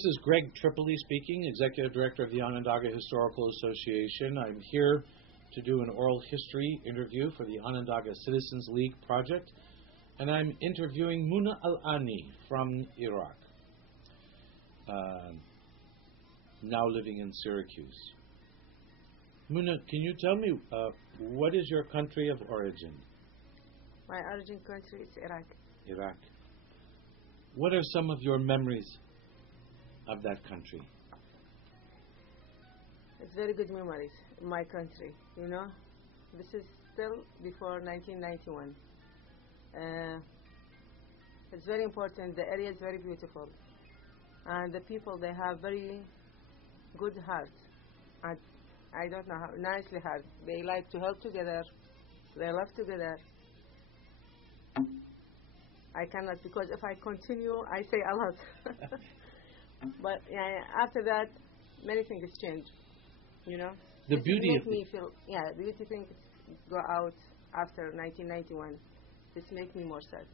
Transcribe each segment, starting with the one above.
This is Greg Tripoli speaking, Executive Director of the Onondaga Historical Association. I'm here to do an oral history interview for the Onondaga Citizens League project, and I'm interviewing Muna Al-Ani from Iraq, now living in Syracuse. Muna, can you tell me what is your country of origin? My origin country is Iraq. Iraq. What are some of your memories of that country? It's very good memories in my country, you know. This is still before 1991. It's very important. The area is very beautiful. And the people, they have very good heart. And I don't know how, nicely heart. They like to help together. They love together. I cannot, because if I continue, I say a lot. But after that, many things change, you know. The beauty of me feel, the beauty things go out after 1991. This makes me more sad.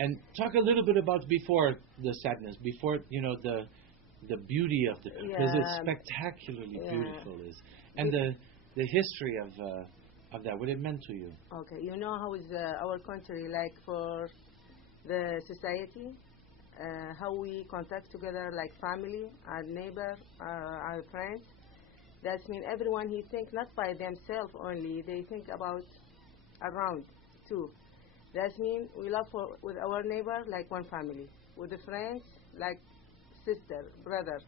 And talk a little bit about before the sadness, before, you know, the beauty of the, because it's spectacularly beautiful, and the history of that, what it meant to you. Okay, you know how is our country like for the society, how we contact together like family, our neighbor, our friends. That means everyone he think not by themselves only, they think about around too. That means we love with our neighbor like one family, with the friends like sister, brother.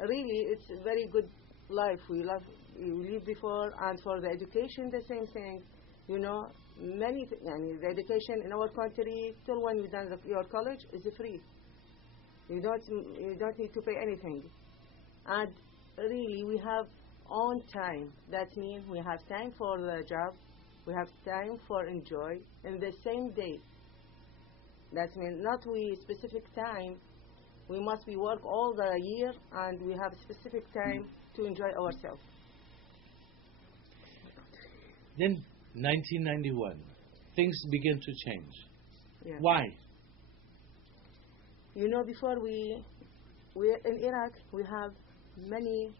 Really, it's a very good life. We live before, and for the education, the same thing. You know, the education in our country, till when you done your college, is free. You don't need to pay anything. And really, we have own time. That means we have time for the job, we have time for enjoy in the same day. That means not we specific time. We must be work all the year, and we have specific time to enjoy ourselves. Then 1991, things begin to change. Yeah. Why? You know, before we in Iraq, we have many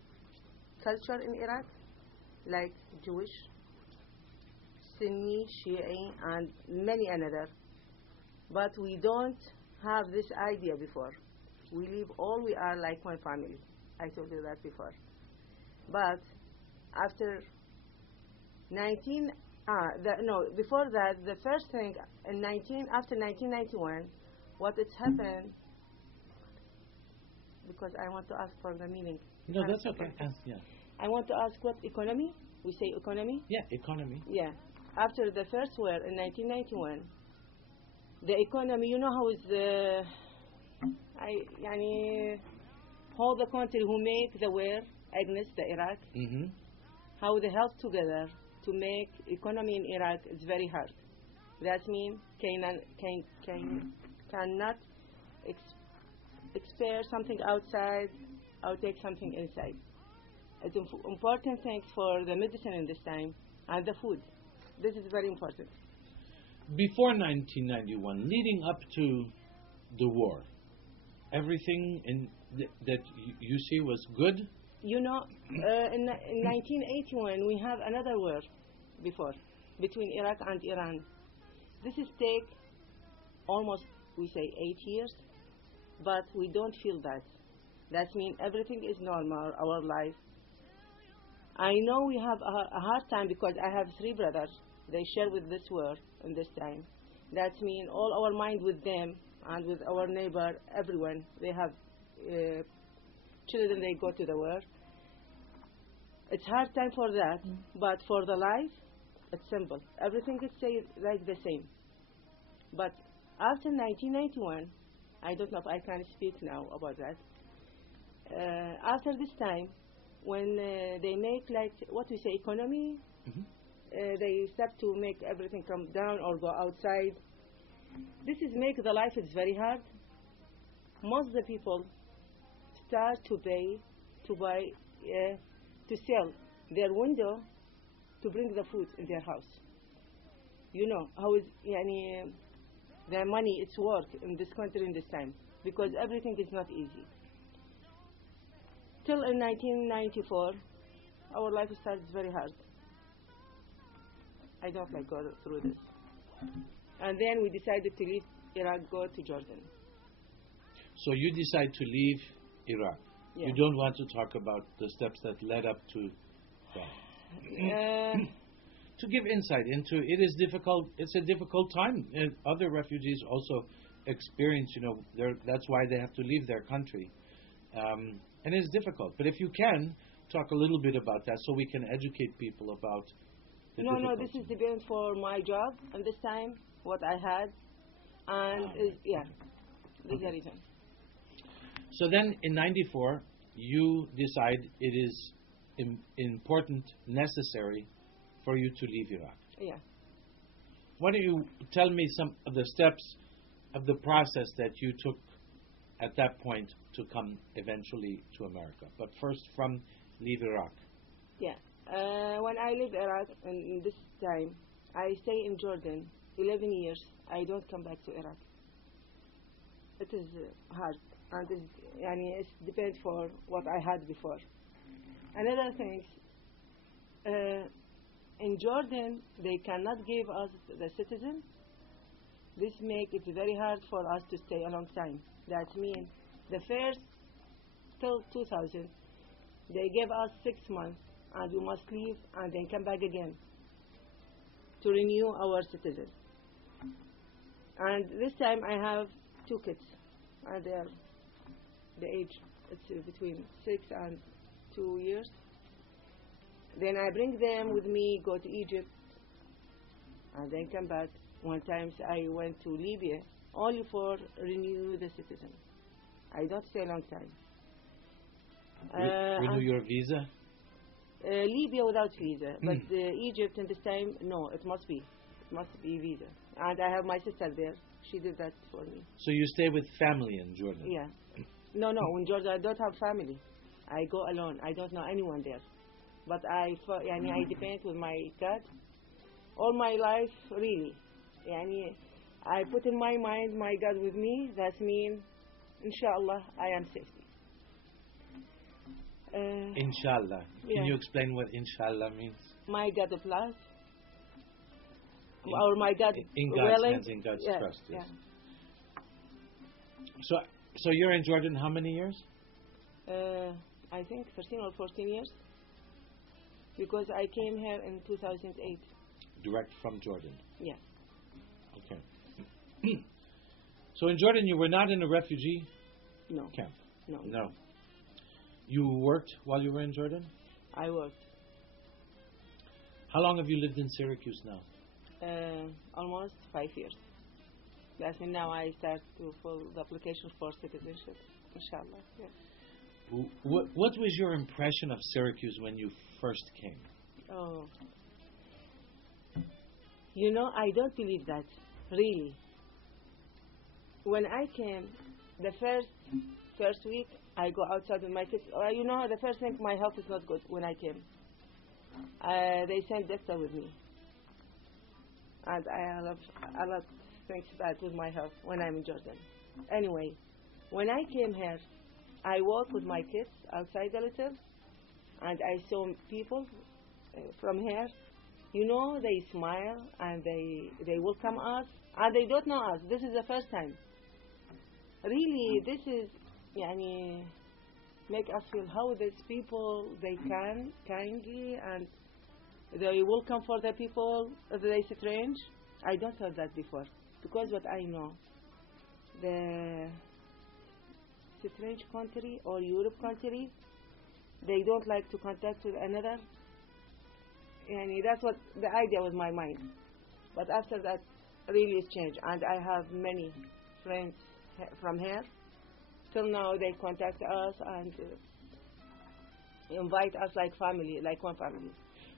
culture in Iraq, like Jewish, Sunni, Shia, and many another. But we don't have this idea before. We live all, we are like one family. I told you that before. But after before that, the first thing after 1991, what has happened, because I want to ask for the meaning. No, that's okay. Yeah. I want to ask what economy? We say economy? Yeah, economy. Yeah. After the first war in 1991, the economy, you know how is how the country who make the war against the Iraq, how they help together to make economy in Iraq is very hard. That means cannot expect something outside or take something inside. It's important thing for the medicine in this time and the food. This is very important. Before 1991, leading up to the war, everything that you see was good? You know, in 1981, we have another war before, between Iraq and Iran. This is take almost, we say, 8 years, but we don't feel that. That means everything is normal, our life. I know we have a hard time because I have 3 brothers. They share with this war in this time. That means all our mind with them and with our neighbor, everyone. They have children, they go to the war. It's hard time for that, but for the life, it's simple. Everything is like the same. But after 1991, I don't know if I can speak now about that. After this time, when they make like what we say economy, they start to make everything come down or go outside. This is make the life is very hard. Most of the people start to pay, to buy, to sell their window to bring the food in their house. You know how is the money it's work in this country in this time. because everything is not easy. Till in 1994, our lifestyle is very hard. I don't like go through this. And then we decided to leave Iraq, go to Jordan. So you decide to leave Iraq. Yeah. You don't want to talk about the steps that led up to that. To give insight into it is difficult. It's a difficult time, and other refugees also experience. That's why they have to leave their country, and it's difficult. But if you can talk a little bit about that, so we can educate people about. No, this is depends for my job and this time what I had, and this is the reason. So then, in '94, you decide it is important, necessary, for you to leave Iraq. Yeah. Why don't you tell me some of the steps of the process that you took at that point to come eventually to America? But first, from leave Iraq. Yeah. When I leave Iraq, in this time, I stay in Jordan 11 years. I don't come back to Iraq. It is hard, and it depends for what I had before. Another thing, in Jordan, they cannot give us the citizen. This makes it very hard for us to stay a long time. That means the first till 2000, they gave us 6 months, and we must leave and then come back again to renew our citizen. And this time I have 2 kids, and they're the age, it's between 6 and 2 years. Then I bring them with me, go to Egypt, and then come back. One time I went to Libya only for renew the citizen. I don't stay a long time. Renew your visa? Libya without visa, but Egypt in this time, no, it must be visa. And I have my sister there. She did that for me. So you stay with family in Jordan? Yeah. No, in Jordan I don't have family. I go alone. I don't know anyone there. But I depend with my God all my life, really. I put in my mind my God with me. That means, inshallah, I am safety. Inshallah. Can you explain what inshallah means? My God of love. Or my God in God's hands, in God's trust. Yes. Yeah. So you're in Jordan how many years? I think 13 or 14 years. Because I came here in 2008. Direct from Jordan? Yeah. Okay. So in Jordan you were not in a refugee camp? No. You worked while you were in Jordan? I worked. How long have you lived in Syracuse now? Almost 5 years. Yes, and now I start to fill the application for citizenship, inshallah. Yeah. What was your impression of Syracuse when you first came? Oh. I don't believe that, really. When I came, the first week, I go outside with my kids. The first thing, my health is not good when I came. They sent doctor with me. And I have a lot of things bad with my health when I'm in Jordan. Anyway, when I came here, I walked with my kids outside a little, and I saw people from here. They smile and they welcome us, and they don't know us. This is the first time. Really, this is, make us feel how these people, they can kindly and they welcome for the people, they strange. I don't heard that before, because what I know, the strange country or Europe country, they don't like to contact with another. That's what the idea was my mind. But after that, really it's changed, and I have many friends from here. Till now, they contact us and invite us like family, like one family.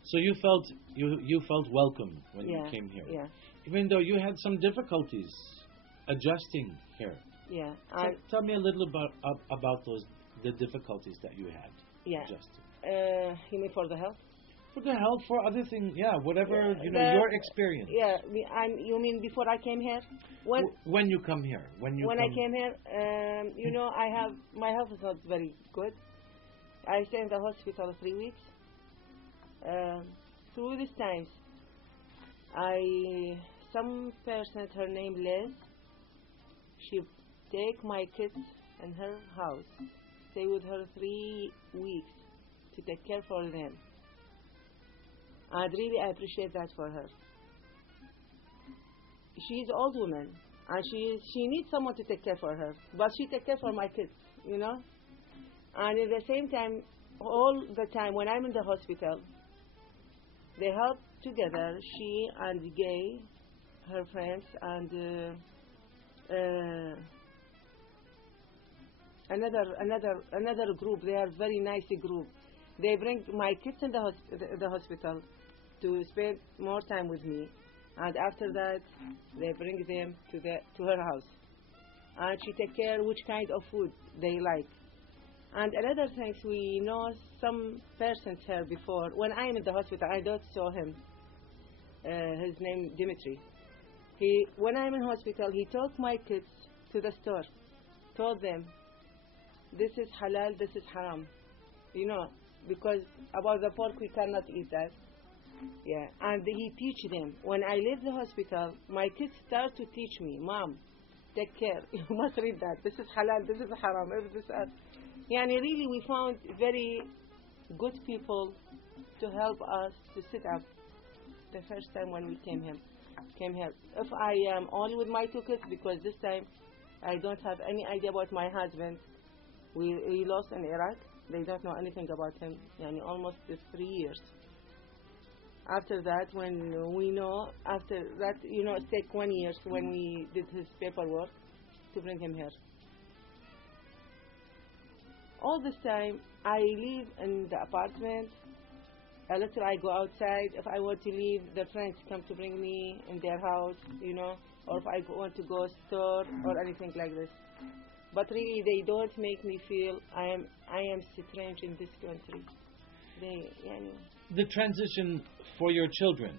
So you felt welcome when you came here, even though you had some difficulties adjusting here. Yeah. Tell me a little about the difficulties that you had adjusting. You mean for the health? For the help, for other things, yeah, whatever, your experience. Yeah, you mean before I came here? When you come here, when I came here, my health is not very good. I stay in the hospital 3 weeks. Through these times, some person, her name Liz, she take my kids in her house, stay with her 3 weeks to take care for them. And really, I appreciate that for her. She's an old woman, and she needs someone to take care for her. But she take care for my kids, And at the same time, all the time when I'm in the hospital, they help together. She and Gay, her friends, and another group. They are very nice group. They bring my kids in the hospital to spend more time with me, and after that they bring them to her house, and she take care which kind of food they like. And another thing, we know some persons here before. When I'm in the hospital, I don't saw him. His name Dimitri. When I'm in hospital, he took my kids to the store, told them, this is halal, this is haram, because about the pork we cannot eat that. Yeah, and he teach them. When I leave the hospital, my kids start to teach me, Mom, take care. You must read that. This is halal, this is haram. Really, we found very good people to help us to sit up. The first time when we came here. If I am only with my 2 kids, because this time I don't have any idea about my husband. We lost in Iraq. They don't know anything about him. Almost 3 years. After that, when we know, after that, it take 1 year when we did his paperwork to bring him here. All this time, I live in the apartment. A little I go outside. If I want to leave, the friends come to bring me in their house, or if I want to go store or anything like this. But really, they don't make me feel I am strange in this country. The transition for your children,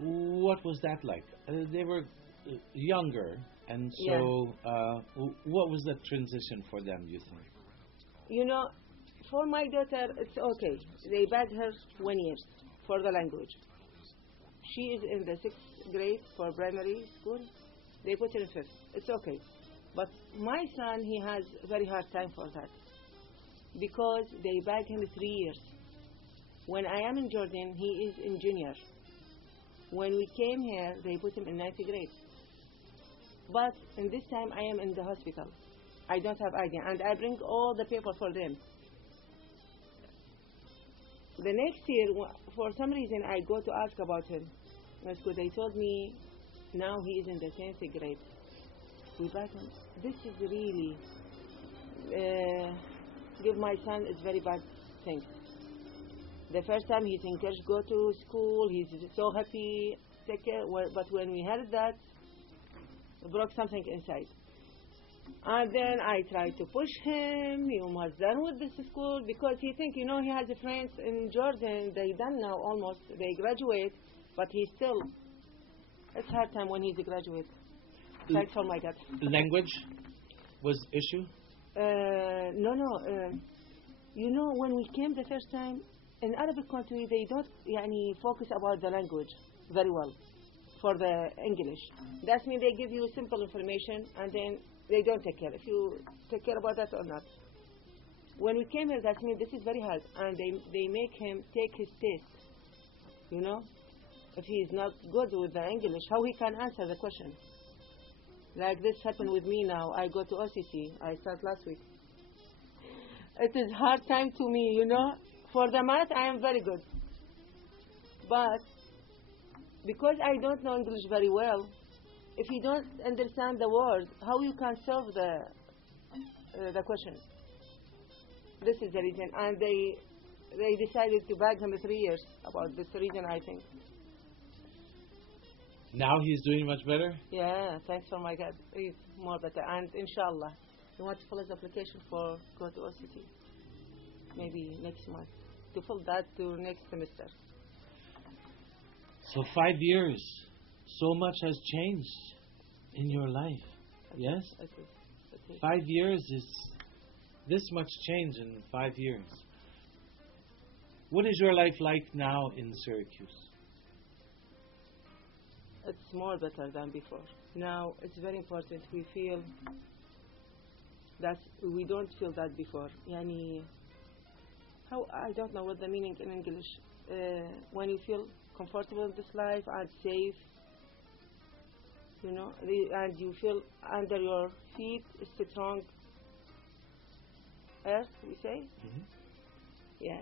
what was that like? They were younger, and so what was the transition for them, you think? For my daughter, it's okay. They beg her 1 year for the language. She is in the 6th grade for primary school. They put her in 5th. It's okay. But my son, he has a very hard time for that, because they beg him 3 years. When I am in Jordan, he is in junior. When we came here, they put him in 9th grade. But in this time, I am in the hospital. I don't have idea, and I bring all the paper for them. The next year, for some reason, I go to ask about him. They told me now he is in the 10th grade. We brought him. This is really give my son is very bad thing. The first time he's encouraged to go to school, he's so happy, take care. But when we heard that, it broke something inside. And then I tried to push him. You must done with this school, because he think, he has friends in Jordan. They done now almost. They graduate, but he still. It's hard time when he's a graduate. Thanks for my God. Language was issue? No. When we came the first time, in Arabic country, they don't focus about the language very well for the English. That means they give you simple information, and then they don't take care if you take care about that or not. When we came here, that means this is very hard, and they make him take his test. If he is not good with the English, how he can answer the question? Like this happened with me now. I go to OCC. I start last week. It is hard time to me, For the math, I am very good. But because I don't know English very well, if you don't understand the words, how you can solve the question? This is the reason. And they decided to bag him 3 years about this reason, I think. Now he's doing much better? Yeah, thanks for my God. He's more better. And inshallah, he wants to fill his application for go to OCT. Maybe next month. To fill that to next semester. So 5 years, so much has changed in your life. Yes? Okay. 5 years is this much change in 5 years. What is your life like now in Syracuse? It's more better than before. Now it's very important we feel that we don't feel that before. Yani, how I don't know what the meaning in English. When you feel comfortable in this life and safe, and you feel under your feet is strong earth, we say. Mm-hmm. Yeah.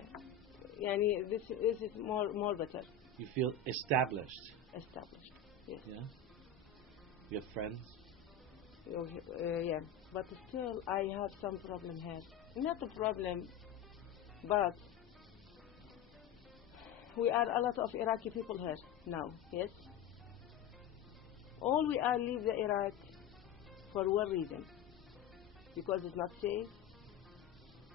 Yani, this is more better. You feel established. Established. Yes. Yeah. You have friends. Yeah. But still, I have some problem here. Not a problem, but we are a lot of Iraqi people here now. Yes. All we are leave the Iraq for one reason, because it's not safe.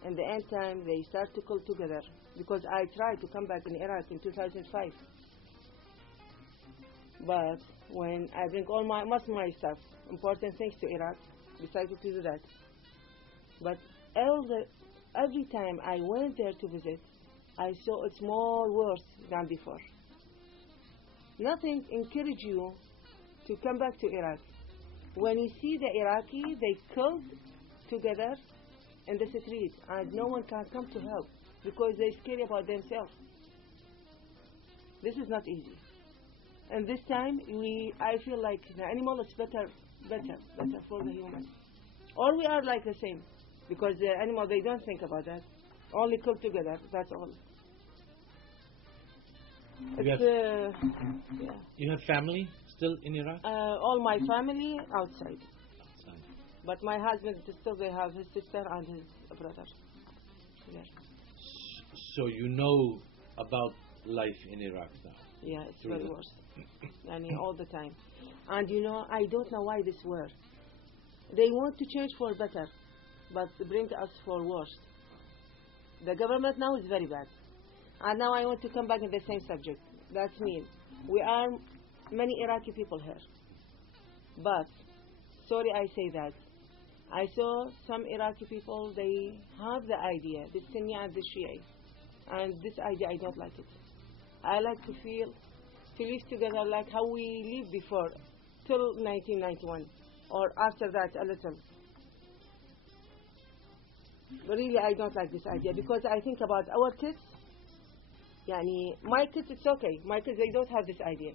In the end time, they start to call together. Because I tried to come back in Iraq in 2005, but when I bring most of my stuff, important things to Iraq, decided to do that. But every time I went there to visit, I saw it's more worse than before. Nothing encouraged you to come back to Iraq. When you see the Iraqi, they killed together in the street, and no one can come to help because they're scared about themselves. This is not easy. And this time, I feel like the animal is better for the human. Or we are like the same, because the animal, they don't think about that. Only kill together, that's all. Yeah. You have family still in Iraq? All my family outside. But my husband, still they have his sister and his brother. Yeah. So you know about life in Iraq now? Yeah, it's very worse. All the time. And I don't know why this war. They want to change for better, but bring us for worse. The government now is very bad. And now I want to come back in the same subject. That's mean. We are many Iraqi people here. But, sorry I say that, I saw some Iraqi people, they have the idea, the Sunni and the Shia. And this idea, I don't like it. I like to live together like how we lived before, till 1991, or after that a little. But really, I don't like this idea, because I think about our kids. My kids, it's okay. My kids, they don't have this idea.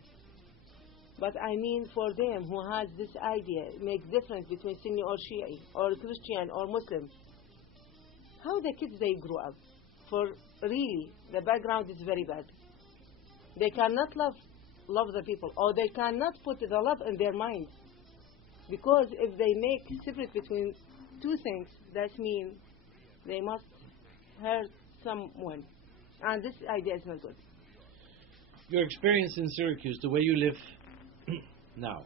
But I mean for them who has this idea, make difference between Sunni or Shia, or Christian or Muslim. How the kids, they grow up? For really, the background is very bad. They cannot love the people, or they cannot put the love in their minds. Because if they make separate between two things, that means they must hurt someone. And this idea is not good. Your experience in Syracuse, the way you live now,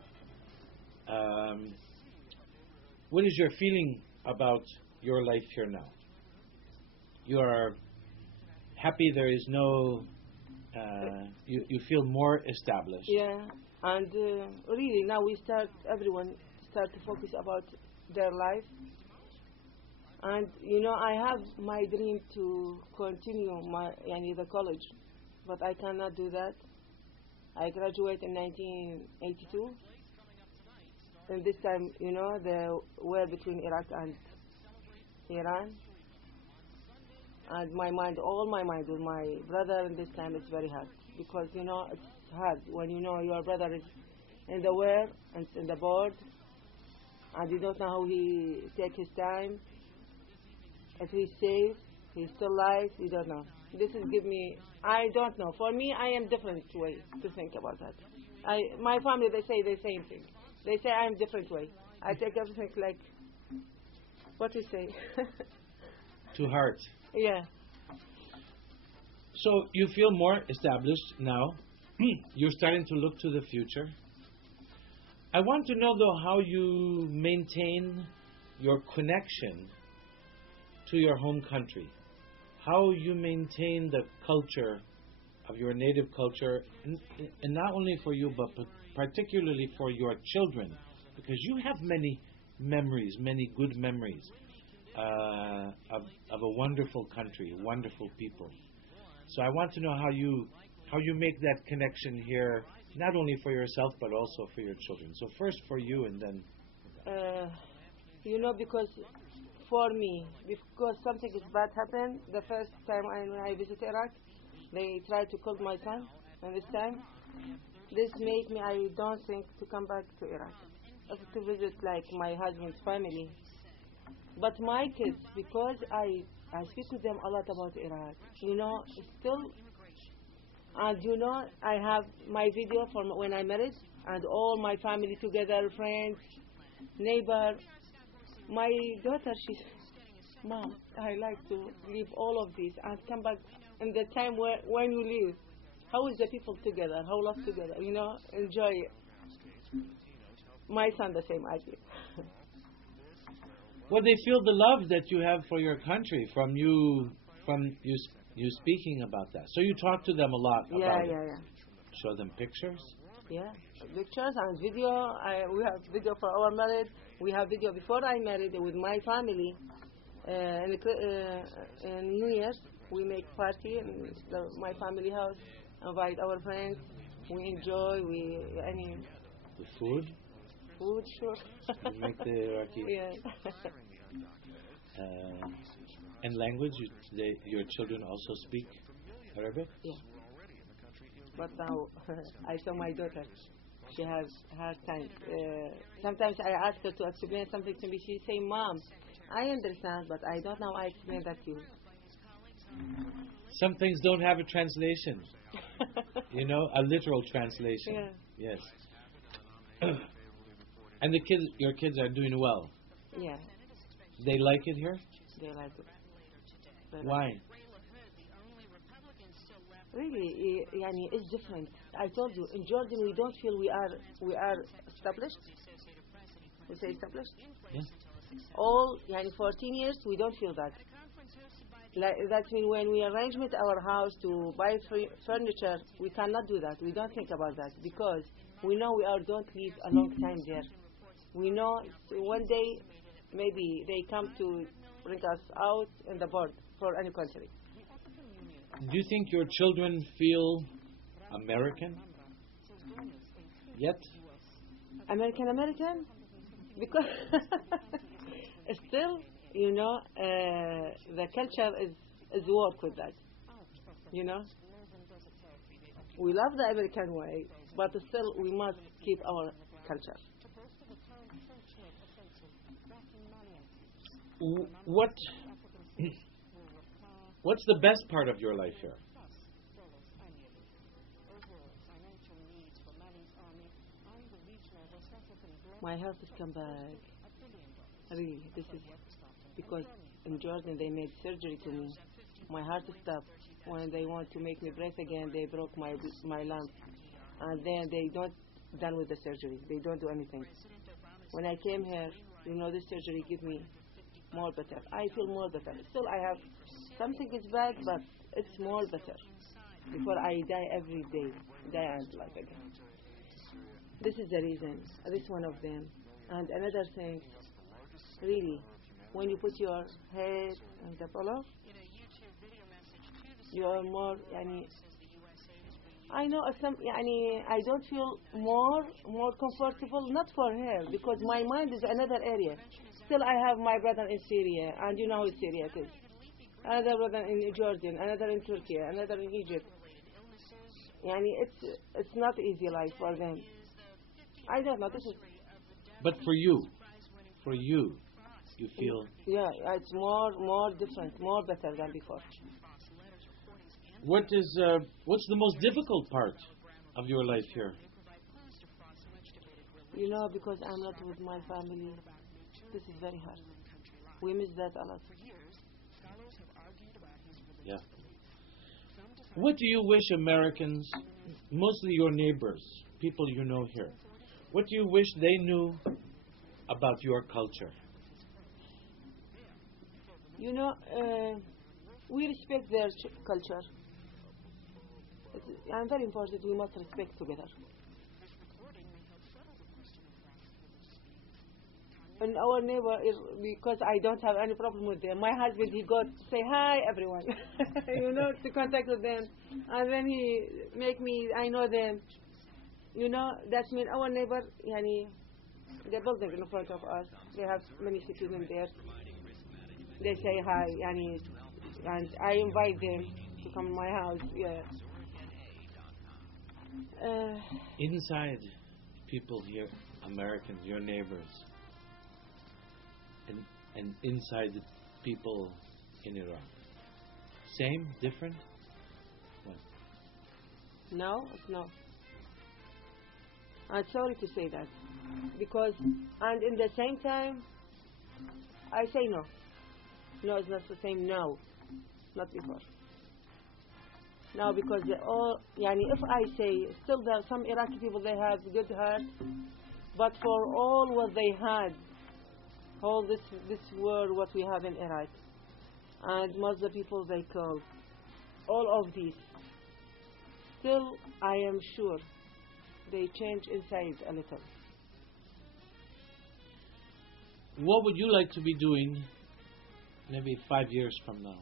what is your feeling about your life here now? You are happy there is no, you feel more established. Yeah, and really now everyone start to focus about their life. And I have my dream to continue the college, but I cannot do that. I graduated in 1982. And this time, the war between Iraq and Iran. And all my mind with my brother, and this time it's very hard. Because, it's hard when your brother is in the war and in the board, and you don't know how he take his time. If he's safe, he's still alive, you don't know. I don't know. For me, I am different way to think about that. My family, they say the same thing. They say I am different way. I take everything like, what you say? To heart. Yeah. So you feel more established now. You're starting to look to the future. I want to know, though, how you maintain your connection to your home country. How you maintain the culture of your native culture, and not only for you, but particularly for your children, because you have many memories, many good memories of a wonderful country, wonderful people. So I want to know how you make that connection here, not only for yourself but also for your children. So first for you, and then. Because for me, because something is bad happened, the first time when I visit Iraq, they tried to kill my son, and this time, this made me, I don't think to come back to Iraq, to visit like my husband's family. But my kids, because I speak with them a lot about Iraq, still, and I have my video from when I married, and all my family together, friends, neighbor. My daughter, she's, Mom, I like to leave all of this and come back in the time when you leave. How is the people together? How love together? Enjoy it. My son, the same idea. Well, they feel the love that you have for your country from you speaking about that. So you talk to them a lot about it. Yeah. Show them pictures. Yeah, pictures and video. We have video for our marriage. We have video before I married with my family. In New Year's, we make party in my family house. Invite our friends. We enjoy. The food. Food, sure. You make the Iraqi. Yeah. And language. Your children also speak Arabic. Yeah. But now I saw my daughter. She has hard time. Sometimes I ask her to explain something to me. She say, "Mom, I understand, but I don't know. I explain that to you." Some things don't have a translation. A literal translation. Yeah. Yes. And your kids are doing well. Yeah. They like it here? They like it. Why? Really, it's different. I told you, in Jordan we don't feel we are established. We say established. Yeah. All 14 years we don't feel that. That means when we arrange with our house to buy furniture, we cannot do that. We don't think about that because we know we don't live a long time there. We know one day maybe they come to bring us out in the board for any country. Do you think your children feel American yet? American? Because still, the culture is work with that. We love the American way, but still we must keep our culture. What's the best part of your life here? My health has come back. Really, this is because in Jordan they made surgery to me. My heart stopped. When they want to make me breathe again, they broke my lung. And then they don't done with the surgery. They don't do anything. When I came here, this surgery give me more better. I feel more better. Still, I have something is bad, but it's more better. Before I die every day, die and life again. This is the reason. This is one of them. And another thing, really, when you put your head on the pillow, you are more, I know I don't feel more comfortable, not for her, because my mind is another area. Still, I have my brother in Syria, and you know how Syria is. Another brother in Jordan, another in Turkey, another in Egypt. It's not easy life for them. I don't know. This is. But for you, you feel. Yeah, it's more different, more better than before. What's the most difficult part of your life here? Because I'm not with my family, this is very hard. We miss that a lot. Yeah. What do you wish Americans, mostly your neighbors, people you know here, what do you wish they knew about your culture? We respect their culture. I'm very important. We must respect together. And our neighbor is, because I don't have any problem with them. My husband, he got to say hi everyone, to contact with them, and then he make me. I know them. That means our neighbor, the building in front of us. They have many citizens there. They say hi, and I invite them to come to my house. Yeah. Inside, people here, Americans, your neighbors, and inside the people in Iraq. Same, different? What? No, no. I'm sorry to say that. Because, and in the same time, I say no. No, it's not the same now. Not before. Now, because they all, if I say, still there are some Iraqi people, they have good heart, but for all what they had, all this world, what we have in Iraq, and Muslim people they call, all of these, still I am sure they change inside a little. What would you like to be doing maybe 5 years from now?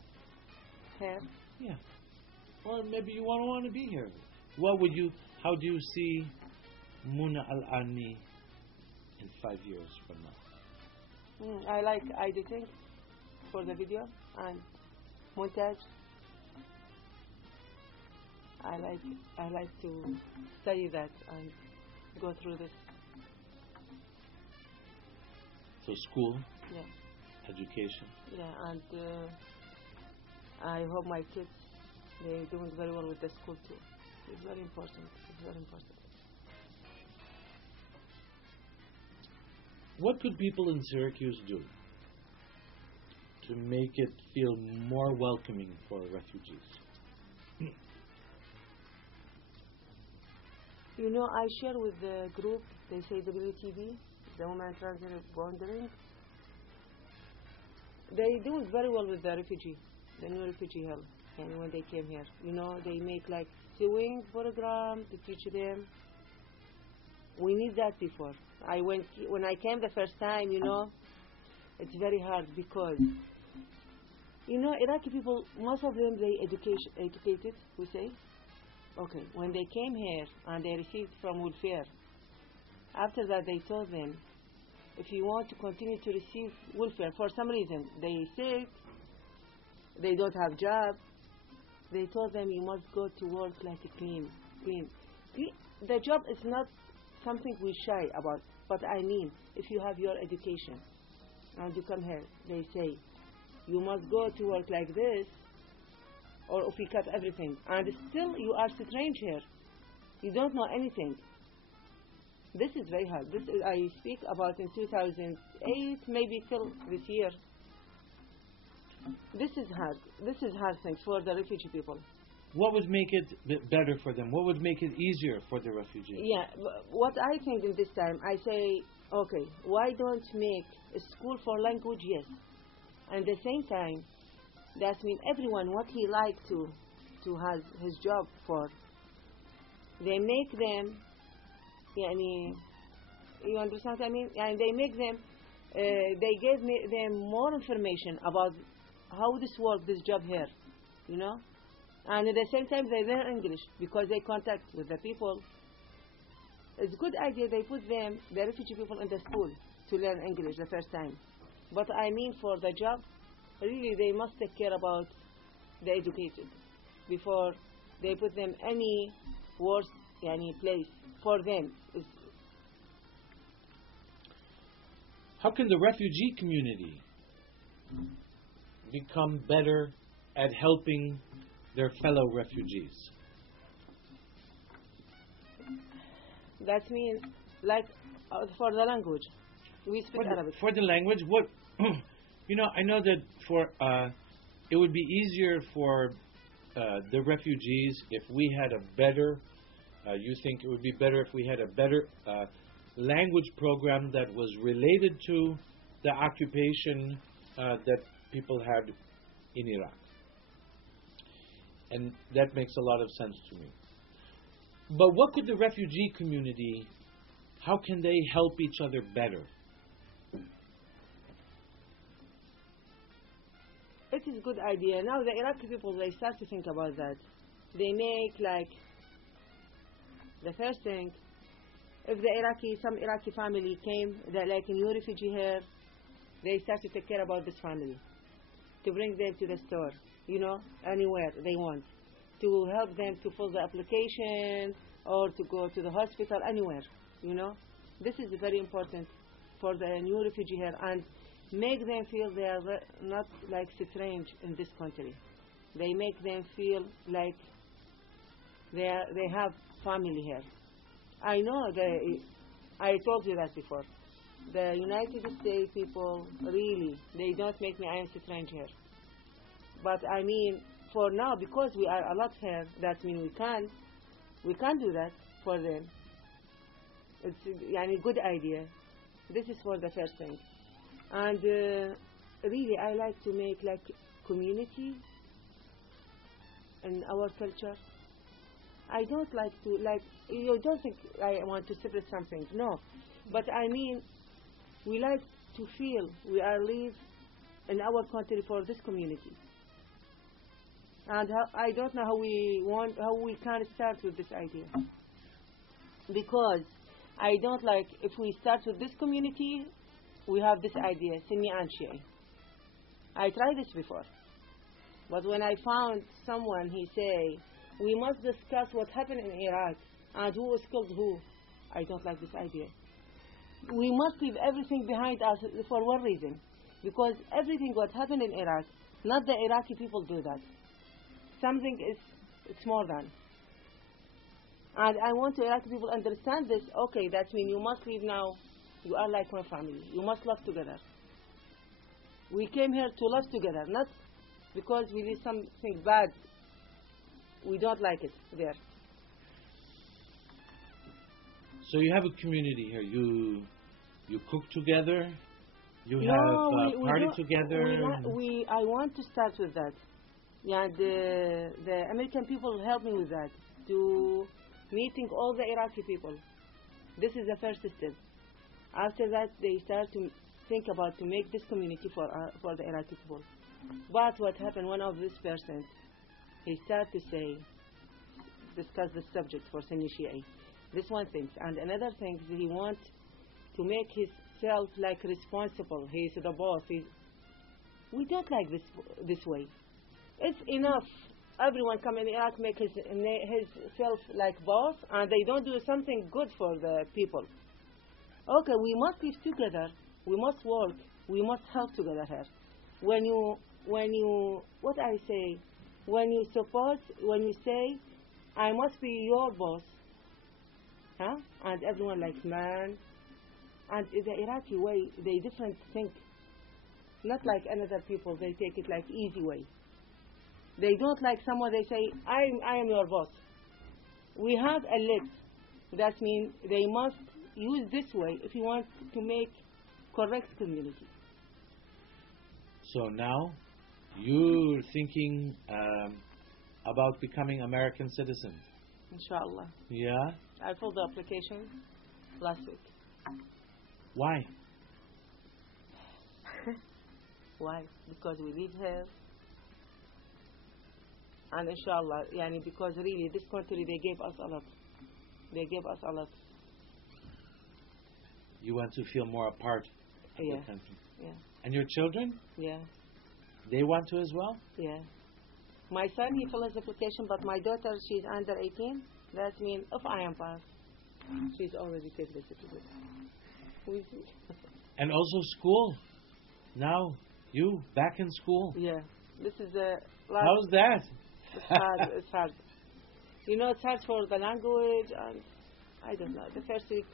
Here? Yeah. Or maybe you won't want to be here. How do you see Muna Al-Ani in 5 years from now? I like editing for the video and montage. I like to study that and go through this. So school? Yeah. Education? Yeah, and I hope my kids, they're doing very well with the school too. It's very important. It's very important. What could people in Syracuse do to make it feel more welcoming for refugees? I share with the group, they say WTB, the Women Transgender Wandering. They do very well with the new refugee help, and when they came here. They make like sewing program to teach them. We need that before. When I came the first time, it's very hard because, Iraqi people, most of them, they educated, we say. Okay, when they came here and they received from welfare, after that they told them, if you want to continue to receive welfare, for some reason, they sick, they don't have job, they told them you must go to work like a clean. The job is not something we shy about, but I mean, if you have your education and you come here, they say, you must go to work like this, or if we cut everything, and still you are strange here. You don't know anything. This is very hard. I speak about in 2008, maybe till this year. This is hard. This is hard things for the refugee people. What would make it better for them? What would make it easier for the refugees? Yeah, what I think in this time, I say, okay, why don't make a school for language? Yes. And at the same time, that means everyone what he like to have his job for. They make them, you understand what I mean? And they make them, they give them more information about how this work, this job here, And at the same time, they learn English because they contact with the people. It's a good idea they put the refugee people in the school to learn English the first time. But I mean for the job, really they must take care about the educated before they put them any worse place for them. How can the refugee community become better at helping their fellow refugees? That means, like, for the language, we speak Arabic. For the language, what I know that it would be easier for the refugees if we had a better. You think it would be better if we had a better language program that was related to the occupation that people had in Iraq. And that makes a lot of sense to me. But what could the refugee community, how can they help each other better? It is a good idea. Now the Iraqi people, they start to think about that. They make like, the first thing, if some Iraqi family came, they're like a new refugee here, they start to take care about this family. To bring them to the store, anywhere they want. To help them to fill the application or to go to the hospital, anywhere, This is very important for the new refugee here, and make them feel they are not like strange in this country. They make them feel like they have family here. I know I told you that before. The United States people, really, they don't make me I am strange here. But I mean, for now, because we are a lot here, that means we can do that for them. It's a good idea. This is for the first thing. And really, I like to make like community in our culture. I don't like to you don't think I want to separate something, no. But I mean, we like to feel we are live in our country for this community. And I don't know how we can start with this idea. Because I don't like, if we start with this community, we have this idea, Sunni and Shia. I tried this before. But when I found someone, he say, we must discuss what happened in Iraq and who was killed who. I don't like this idea. We must leave everything behind us for one reason. Because everything what happened in Iraq, not the Iraqi people do that. Something it's more than. And I want the Iraqi people understand this. Okay, that means you must leave now. You are like one family. You must love together. We came here to love together, not because we did something bad. We don't like it there. So you have a community here. You cook together. You have party together. I want to start with that. Yeah, the American people help me with that. To meeting all the Iraqi people. This is the first step. After that, they start to think about to make this community for the Iraqi people. But what happened? One of this person, he started to discuss the subject for Sunni Shia. This one thing, and another thing, he wants to make himself like responsible. He's the boss. We don't like this way. It's enough. Everyone come in Iraq make himself like boss, and they don't do something good for the people. Okay, we must live together. We must work. We must help together here. When you, what I say, when you say, I must be your boss, and everyone like man, and in the Iraqi way, they different think. Not like another people, they take it like easy way. They don't like someone, they say, I am your boss. We have a list. That means they must use this way if you want to make correct community. So now, you're thinking about becoming American citizen. Inshallah. Yeah? I filled the application last week. Why? Why? Because we live here. And inshallah, because really this country, they gave us a lot. They gave us a lot. You want to feel more a part of the country. Yeah. And your children? Yeah. They want to as well? Yeah. My son, he filled his application, but my daughter, she's under 18. That means if I am passed, she's already taken the citizenship. And also school. Now, you back in school. Yeah. This is the last. How's that? It's hard. It's hard. It's hard for the language, and I don't know. The first week,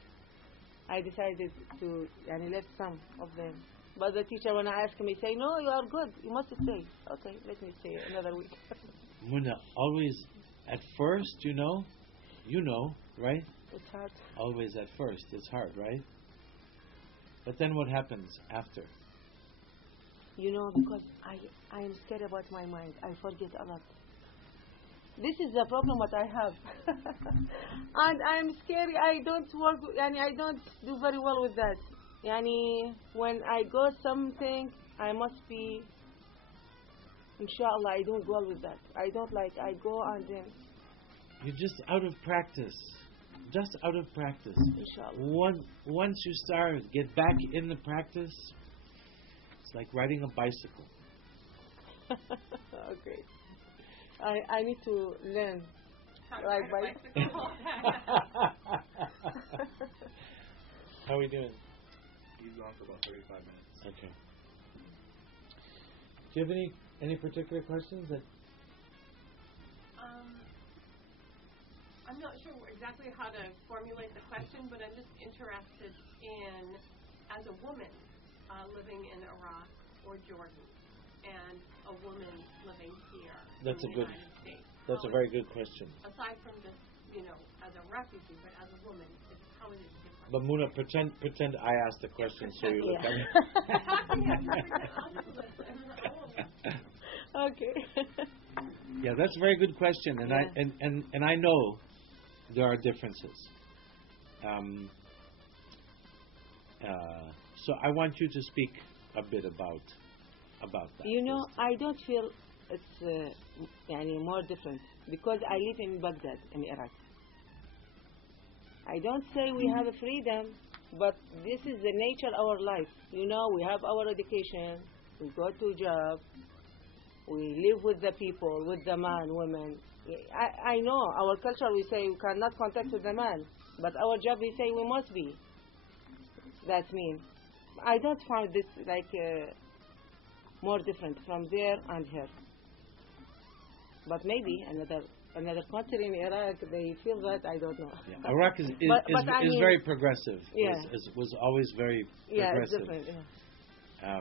I decided to left some of them. But the teacher, when I asked him, he say, "No, you are good. You must stay." Okay, let me stay another week. Muna, always at first, you know, right? It's hard. Always at first, it's hard, right? But then what happens after? Because I am scared about my mind. I forget a lot. This is the problem what I have. And I'm scary. I don't work, yani I don't do very well with that. Yani when I go something, I must be, inshallah, I don't go with that. I don't like, I go and then, You're just out of practice. Just out of practice. inshallah. Once you start, get back in the practice, it's like riding a bicycle. Okay. I need to learn. How to Like ride a bicycle. How are we doing? He's on for about 35 minutes. Okay. Do you have any particular questions that? I'm not sure exactly how to formulate the question, but I'm just interested in, as a woman living in Iraq or Jordan, and a woman living here That's in a the good. United States. That's a very good question. Aside from just, as a refugee, but as a woman, how is it different? But Muna, pretend I asked the question so you look Yeah. at me. Okay. Yeah, that's a very good question, and Yeah. and I know there are differences. So I want you to speak a bit about that. You know, I don't feel it's yani more different because I live in Baghdad, in Iraq. I don't say we have a freedom, but this is the nature of our life. You know, we have our education, we go to job, we live with the people, with the man, women. I know our culture, we say we cannot contact with the man, but our job, we say we must be. That means I don't find this like more different from there and here. But maybe another country in Iraq, they feel that, I don't know. Yeah. Iraq is But I mean, very progressive. Yeah. Was always very Yeah, it's progressive. different. Yeah.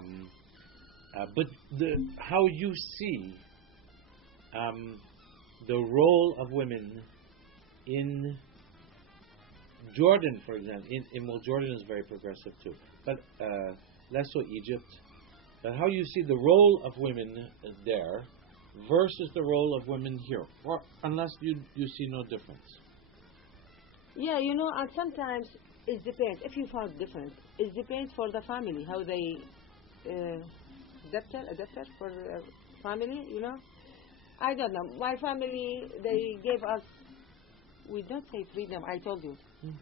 But how you see the role of women in Jordan, for example, well, Jordan is very progressive too, but less so Egypt. But how you see the role of women there versus the role of women here, or unless you see no difference. Yeah, you know, and sometimes it depends. If you found different, it depends for the family, how they adapt for the family, you know. I don't know. My family, they gave us, we don't say freedom, I told you,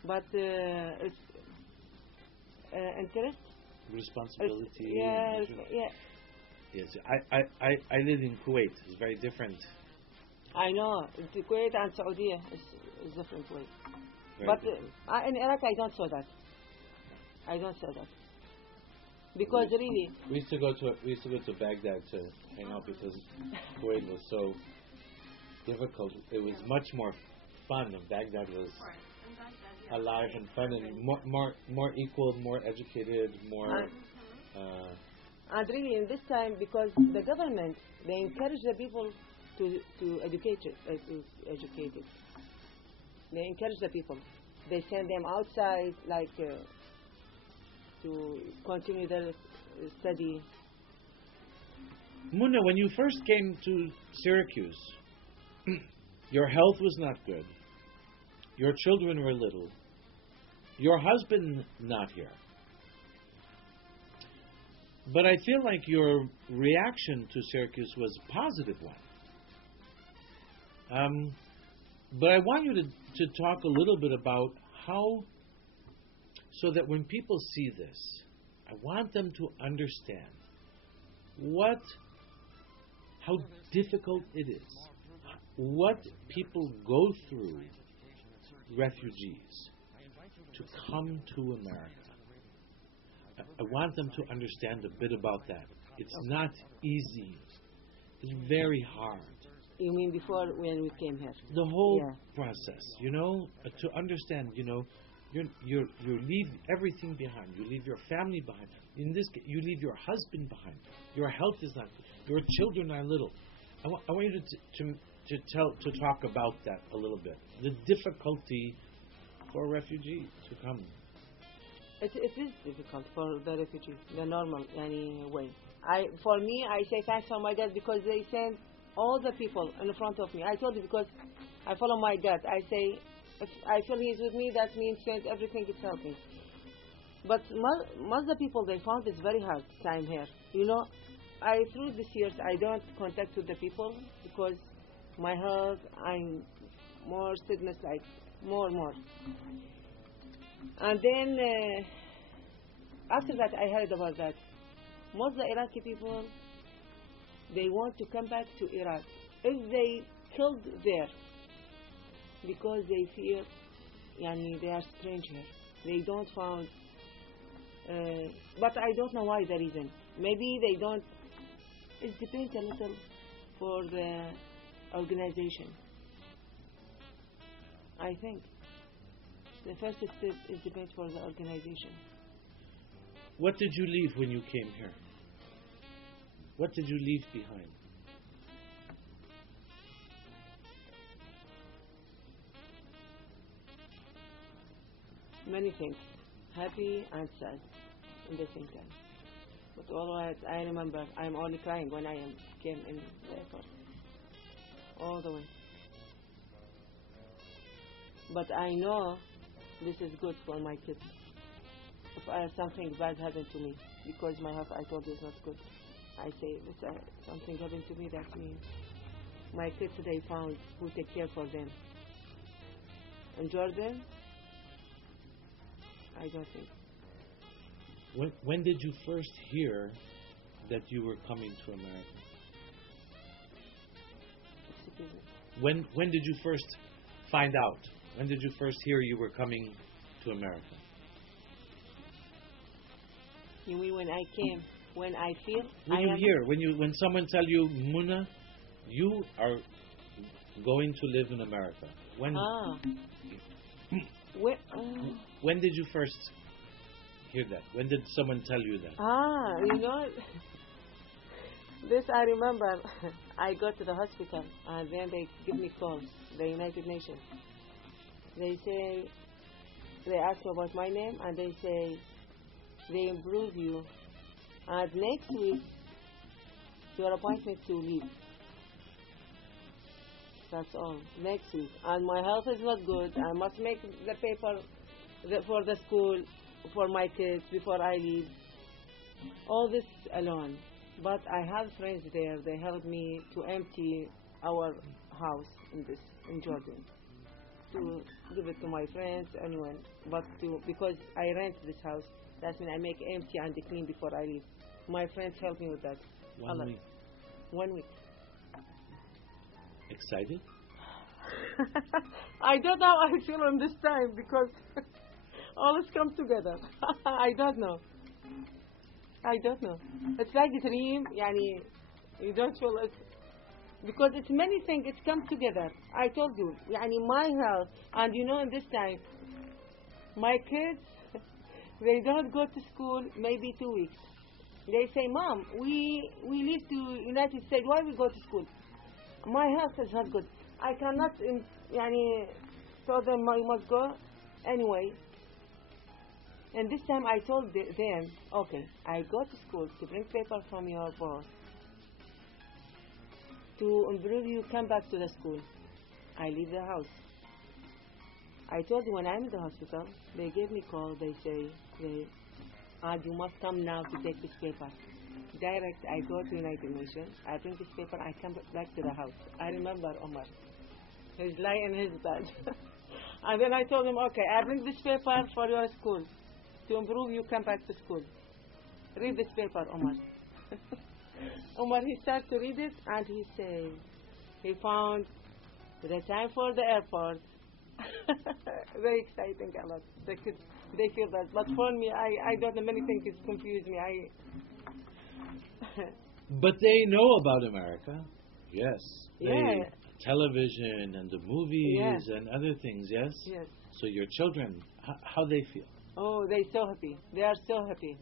but it's interest. Responsibility. Yes, yeah. Yes, I live in Kuwait. It's very different. I know. The Kuwait and Saudi is different way. Very But different. in Iraq, I don't saw that. I don't saw that. Because really, we used to go to Baghdad to hang out because Kuwait was so difficult. It was much more fun. And Baghdad was Right. And that, alive and fun and more equal, more educated, more. and really in this time, because the government, they encourage the people to educate it. They encourage the people. They send them outside, like to continue their study. Muna, when you first came to Syracuse, your health was not good. Your children were little. Your husband not here. But I feel like your reaction to Syracuse was a positive one. But I want you to talk a little bit about how, so that when people see this, I want them to understand how difficult it is, what people go through, refugees, to come to America. I want them to understand a bit about that. It's not easy. It's very hard. You mean before when we came here? The whole Yeah. process, to understand, you leave everything behind. You leave your family behind. In this case, you leave your husband behind. Your health is not good. Your children are little. I want you to talk about that a little bit. The difficulty for refugees to come. It is difficult for the refugees, the normal any way. For me, I say thanks for my dad because they send all the people in front of me. I told you because I follow my gut. I say, if I feel he's with me, that means everything is helping. But most of the people they found it's very hard time here. You know, through these years I don't contact with the people because my health, I'm more sickness, like more. And then after that I heard about that. Most of the Iraqi people, they want to come back to Iraq. If they killed there, because they fear, they are strange here. They don't found, but I don't know why the reason. Maybe they don't, it depends a little for the organization. I think the first step is depends for the organization. What did you leave when you came here? What did you leave behind? Many things, happy and sad in the same time. But always I remember I'm only crying when I came in the airport, all the way. But I know this is good for my kids. If something bad happened to me, because my health, I told you, is not good. I say, if something happened to me, that means my kids, they found who take care for them. In Jordan, I don't think. When did you first hear that you were coming to America? When did you first find out? When did you first hear you were coming to America? You mean when I came? When I feel? When someone tell you, Muna, you are going to live in America. When? When did you first hear that? When did someone tell you that? This I remember. I go to the hospital and then they give me calls, the United Nations. They ask me about my name and they say, they improve you. And next week, your appointment to leave. That's all. Next week. And my health is not good. I must make the paper for the school, for my kids, before I leave. All this alone. But I have friends there. They help me to empty our house in Jordan. To give it to my friends, anyone. But because I rent this house, that means I make empty and clean before I leave. My friends help me with that. 1 week. 1 week. Excited? I don't know how I feel in this time because all this comes together. I don't know. It's like a dream. You don't feel it. Because it's many things, it comes together. I told you, my health, and in this time, my kids, they don't go to school maybe 2 weeks. They say, Mom, we leave to United States. Why we go to school? My health is not good. I cannot, tell them I must go anyway. And this time I told them, okay, I go to school to bring paper from your boss. To improve you, come back to the school. I leave the house. I told you when I'm in the hospital, they gave me a call. They say, you must come now to take this paper. Direct, I go to United Nations. I bring this paper. I come back to the house. I remember Omar. He's lying in his bed. And then I told him, okay, I bring this paper for your school. To improve you, come back to school. Read this paper, Omar. Omar, he started to read it, and he said, he found the time for the airport. Very exciting a lot. They feel that. But for me, I don't know, many things confuse me. But they know about America. Yes. Yeah. Television and the movies and other things, yes? Yes. So your children, how they feel? Oh, they're so happy. They are so happy.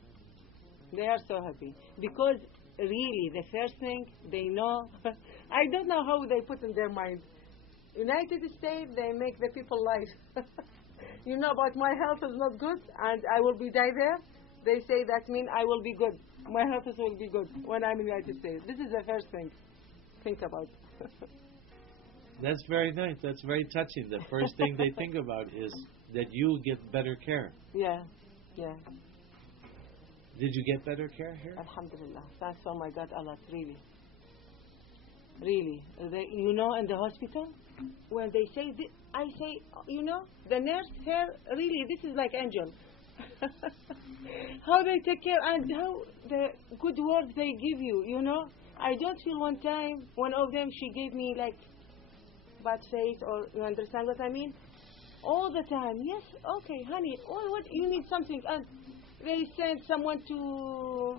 They are so happy. Because really, the first thing they know, I don't know how they put in their mind. United States, they make the people life. But my health is not good and I will be die there. They say that means I will be good. My health will be good when I'm in the United States. This is the first thing. think about. That's very nice. That's very touching. The first thing they think about is that you get better care. Yeah, yeah. Did you get better care here? Alhamdulillah. Thanks, oh my God, Allah, really. Really. You know, in the hospital, when they say, I say, you know, the nurse here, really, this is like angel. How they take care and how the good words they give you, you know. I don't feel one time, one of them, she gave me like bad face, or you understand what I mean? All the time, yes, okay, honey, what you need something, and they sent someone to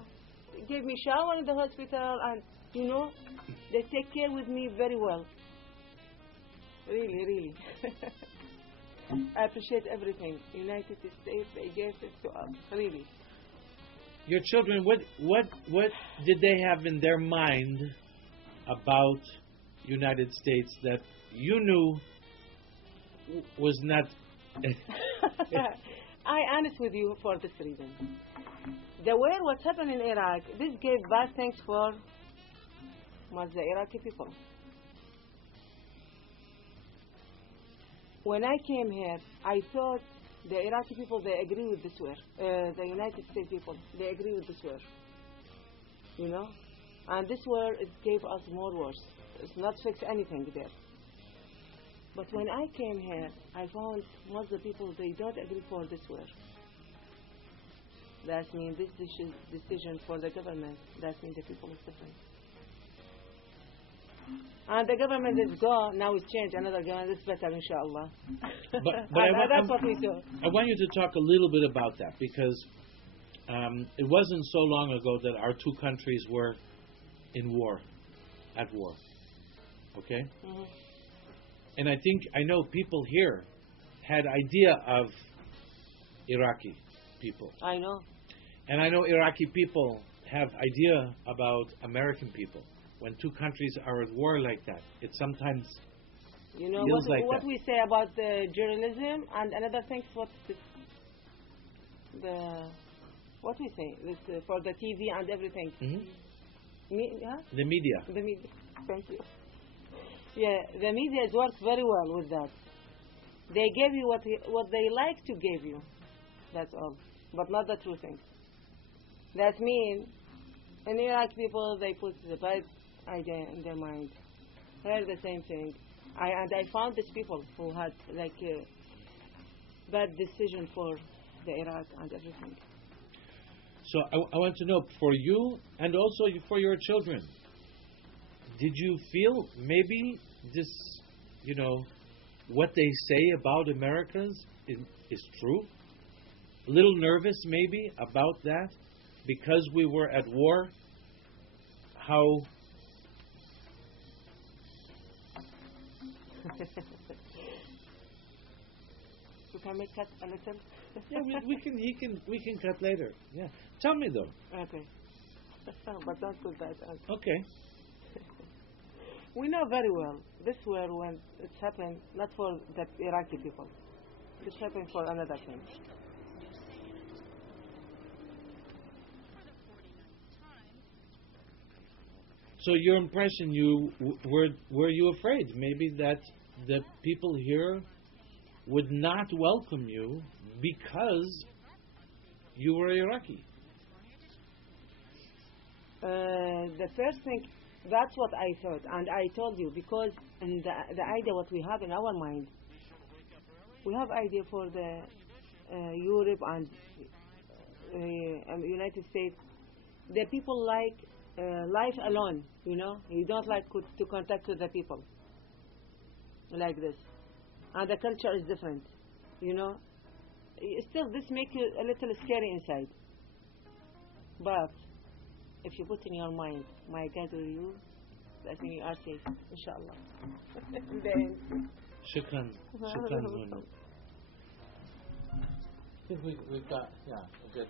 give me shower in the hospital, and you know, they take care with me very well. Really, really. I appreciate everything. United States, they gave it to us, really. Your children, what did they have in their mind about United States that you knew was not? I honest with you for this reason. The way what's happened in Iraq, this gave bad things for the Iraqi people. When I came here, I thought the Iraqi people, they agree with this war. The United States people, they agree with this war. You know? And this war, it gave us more wars. It's not fix anything there. But when I came here, I found most of the people, they don't agree for this war. That means this decision for the government, that means the people is different. And the government is gone, now it's changed, another government is better, inshallah. But that's what we saw. I want you to talk a little bit about that, because it wasn't so long ago that our two countries were in war, at war. Okay? Mm-hmm. And I know people here had idea of Iraqi people. I know. And I know Iraqi people have idea about American people. When two countries are at war like that, it sometimes you know feels what, like what that. we say about the journalism, and another thing, what we say this, for the TV and everything. Mm-hmm. Huh? The media. The media. Thank you. Yeah, the media has worked very well with that. They gave you what they like to give you. That's all, but not the true thing. That means in Iraq people, they put the bad idea in their mind. They're the same thing. I found these people who had like a bad decision for the Iraq and everything. So I want to know, for you and also for your children, did you feel maybe this, you know, what they say about Americans is true? A little nervous maybe about that? Because we were at war? How? You can make cut a little? Yeah, we can cut later. Yeah. Tell me though. Okay. But don't put that on. Okay. We know very well this war, when it's happened, not for the Iraqi people. It's happened for another thing. So your impression, were you afraid maybe that the people here would not welcome you because you were Iraqi? The first thing, that's what I thought, and I told you, because in the idea what we have in our mind, we have idea for the Europe and United States. The people like life alone, you know. You don't like to contact with the people like this, and the culture is different, you know. Still, this makes you a little scary inside, but if you put in your mind, my God with you, that means you are safe, inshallah. Then. Shukran. Shukran. I think we've got, yeah, good.